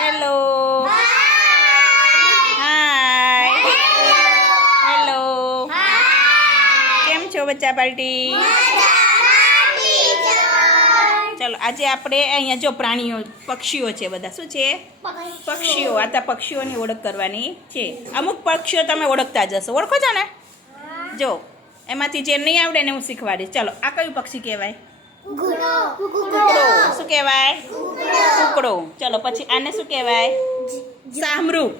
Hello hi hello કેમ છો બચ્ચા પાર્ટી? ચલો, આજે આપણે અહીંયા જો પ્રાણીઓ, પક્ષીઓ છે બધા. શું છે? પક્ષીઓ. આ પક્ષીઓની ઓળખ કરવાની છે. અમુક પક્ષીઓ તમે ઓળખતા જશો ઓળખો છો ને? જો, એમાંથી જે નહીં આવડે ને હું શીખવાડીશ. ચલો, આ કયું પક્ષી કહેવાય? કુકડો શું કહેવાય? કુકડો ચલો પછી આને શું કહેવાય? સામરૂપ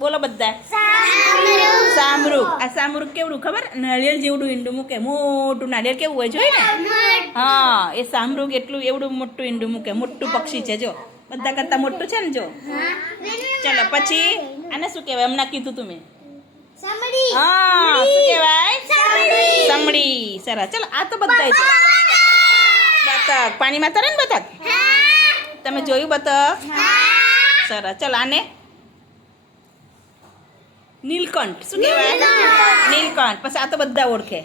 બોલો બધા. સામરૂપ આ સામરૂપ કેવડું ખબર? નાળિયેર જેવડું ઈંડું મૂકે. મોટું નાળિયેર કેવું હોય જોઈ ને? હા એ સામરૂપ એટલું એવડું મોટું ઈંડું મૂકે. મોટું પક્ષી છે જો. બધા કરતા મોટું છે ને જો? ચલો પછી આને શું કહેવાય? હમણાં કીધું તું મેં. હા શું કહેવાય? સમડી સરસ. ચલો આ તો બધા છે બતક. પાણીમાં તરે ને બતક? તમે જોયું બતક? સરસ. ચલો આને. નીલકંઠ. શું કહેવાય? નીલકંઠ. પછી આ તો બધા ઓળખે.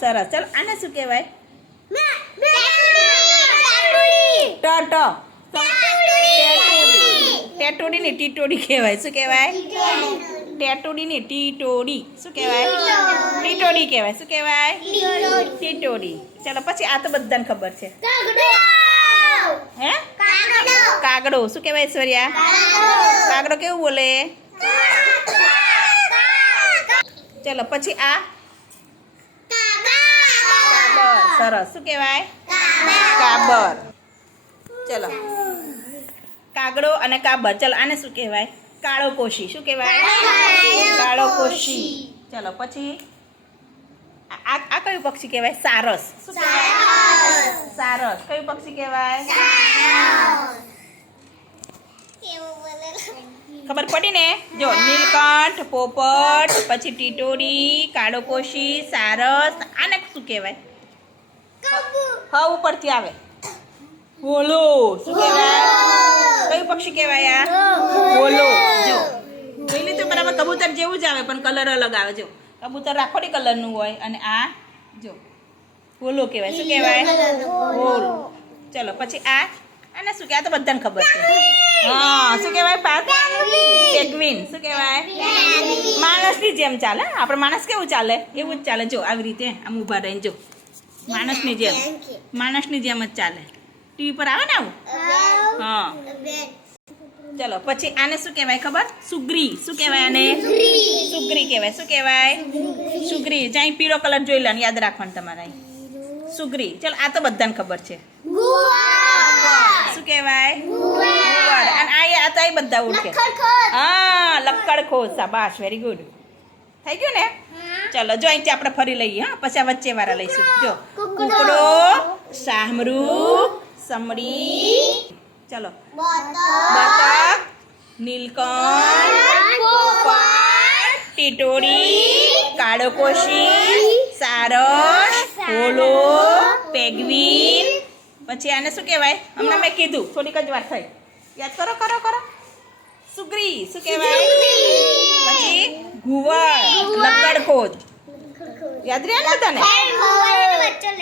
સરસ. ચાલો આને શું કહેવાય? ટ. ટ. ટેટોડી ને ટીટોડી કહેવાય. શું કહેવાય? ટેટોડી ને ટીટોડી. શું કહેવાય? ટીટોડી કહેવાય. શું કહેવાય? ટીટોડી. ચાલો, પછી આ તો બધાને ખબર છે. હે? કાગડો. શું કહેવાય, ઐશ્વર્યા? કાગડો કેવું બોલે? ચલો, પછી આ. કાબર સરસ. શું કહેવાય? કાબર ચલો. કાગડો અને કાબર ચલો આને શું કહેવાય? કાળો કોશી. શું કહેવાય? કાળો કોશી. ચલો પછી આ આ- કયું પક્ષી કહેવાય? સારસ. શું સારસ. કયું પક્ષી કહેવાય? ખબર પડી ને? જો નીલકંઠ પોપટ પછી ટીટોડી કાળો કોશી સારસ. આને શું કહેવાય? હ ઉપરથી આવે. બોલો. શું કહેવાય? કયું પક્ષી કહેવાય આ? બોલો જો. જોઈ લીધું બરાબર કબૂતર જેવું જ આવે પણ કલર અલગ આવે. જો કબૂતર રાખોડી કલરનું હોય અને આ જો બોલો કહેવાય. શું કહેવાય? બોલ ચલો પછી આ અને શું કહેવાય? તો બધાને ખબર છે. હા શું કહેવાય પાત પેગ્વિન શું કહેવાય? માણસની જેમ ચાલે આપણે માણસ કેવું ચાલે? એવું જ ચાલે. જો આવી રીતે આમ ઊભા રહીને જો. માણસની જેમ. માણસની જેમ જ ચાલે. ટીવી પર આવે ને આવું? હા. ચલો પછી આને શું કહેવાય ખબર? સુગ્રી. શું કહેવાય આને? સુગ્રી કહેવાય. શું કહેવાય? સુગ્રી. જ્યાં પીળો કલર જોઈ લો યાદ રાખવાનું તમારે સુગ્રી. ચલો આ તો બધાને ખબર છે. શું કહેવાય? અને આ આ તો એ બધા ઓળખે. હા લક્કડ ખોજ શાબાશ વેરી ગુડ થઈ ગયું ને? ચલો જો અહીંથી આપણે ફરી લઈએ હા. પછી આ વચ્ચે વાળા લઈશું. જો. કુકડો. શાહમરૂ સમડી. ચલો. બતક. નીલકંઠ ટીટોડી કાળો કોશી સારસ હોલો પેગવીન. પછી આને શું કહેવાય? હમણાં મેં કીધું થોડીક જ વાર થઈ. યાદ કરો કરો કરો. સુગ્રી શું કહેવાય? પછી ઘુવડ લકડખોદ. યાદ રહ્યા ને તને?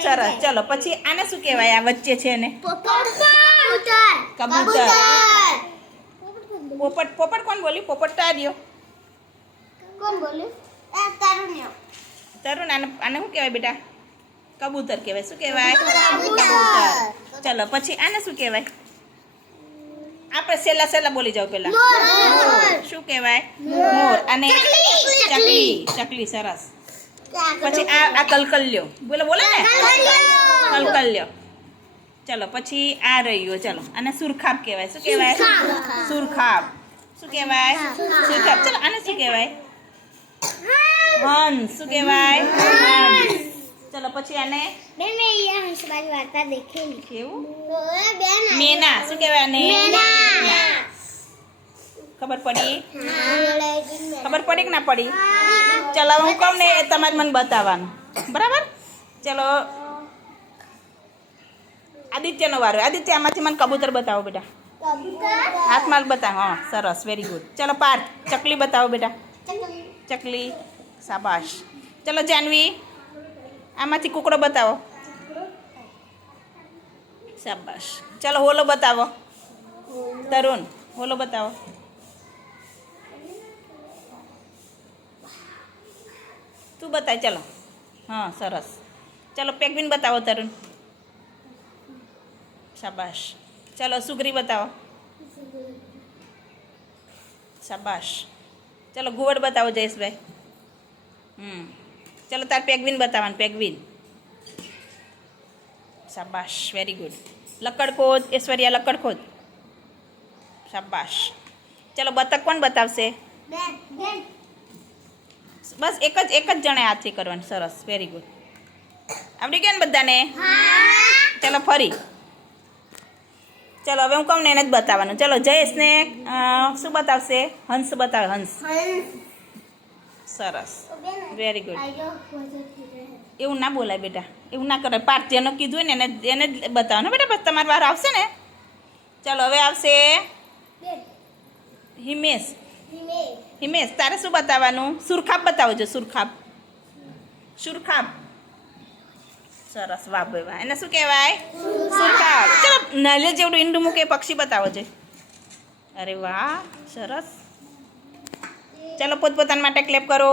સરસ. ચલો પછી આને શું કહેવાય આ વચ્ચે છે ને? કબૂતર. પોપટ પોપટ કોણ બોલ્યું? પોપટ તો આ કોણ બોલ્યું? તરુણ્ય. તરુણ આને આને શું કહેવાય બેટા? કબૂતર કહેવાય. શું કહેવાય? કબૂતર. ચલો પછી આને શું કહેવાય? આપણે સેલા સેલા બોલી જાવ પેલા શું કહેવાય? મોર. અને. ચકલી. ચકલી સરસ. પછી આ આ કલકલ્યો. બોલો બોલો ને? કલકલ્યો. ચલો પછી આ રહ્યો ચલો. આને સુરખાબ કહેવાય. શું કહેવાય? સુરખાબ. શું કહેવાય? સુરખાબ. ચલો આને શું કહેવાય? હંસ. શું કહેવાય? ચલો પછી આને? બેન મેં અહીંયા હંસબાજી વાર્તા દેખેલી. કેવું? મેના. શું કહેવાય આને? મેના. ખબર પડી? ખબર પડી કે ના પડી? ચલો હું કહું ને એ તમારે મને બતાવવાનું બરાબર ચલો આદિત્યનો વારો આદિત્ય આમાંથી મને કબૂતર બતાવો બેટા કબૂતર હાથમાં બતાવો હા સરસ વેરી ગુડ ચલો પાર્થ ચકલી બતાવો બેટા ચકલી ચકલી શાબાશ ચલો જાનવી આમાંથી કુકડો બતાવો શાબાશ ચલો હોલો બતાવો તરુણ હોલો બતાવો તું બતાવ ચલો. હા, સરસ. ચલો પેગ્વિન બતાવો તરુણ. શાબાશ. ચલો, સુગરી બતાવો. શાબાશ. ચલો ઘુવડ બતાવો, જયેશભાઈ. હમ. ચલો, તાર પેગવીન બતાવવાનું પેગવીન શાબાશ વેરી ગુડ લક્કડખોદ ઐશ્વર્યા લક્કડખોદ શાબાશ. ચલો, બતક કોણ બતાવશે? બસ એક જ એક જ જણે હાથથી કરવાનું સરસ વેરી ગુડ આવડી ગયા ને બધાને? ચલો ફરી. ચલો હવે હું કહું ને એને જ બતાવવાનું. ચલો જયેશને ને શું બતાવશે? હંસ બતાવે હંસ. સરસ. વેરી ગુડ એવું ના બોલાય બેટા. એવું ના કરે પાર્થ જેનો કીધું હોય ને એને એને જ બતાવવાનું. બેટા બસ તમારી વાર આવશે ને? ચલો હવે આવશે હિમેશ. હિમેશ, તારે શું બતાવવાનું? સુરખાબ બતાવજો, સુરખાબ. સુરખાબ. સરસ, વાહ ભાઈ એને શું કહેવાય? સુરખાબ. ચલો નાલે જેવડું ઈંડું મૂકે, પક્ષી બતાવો છે અરે વાહ, સરસ. ચલો, પોતપોતાના માટે ક્લેપ કરો.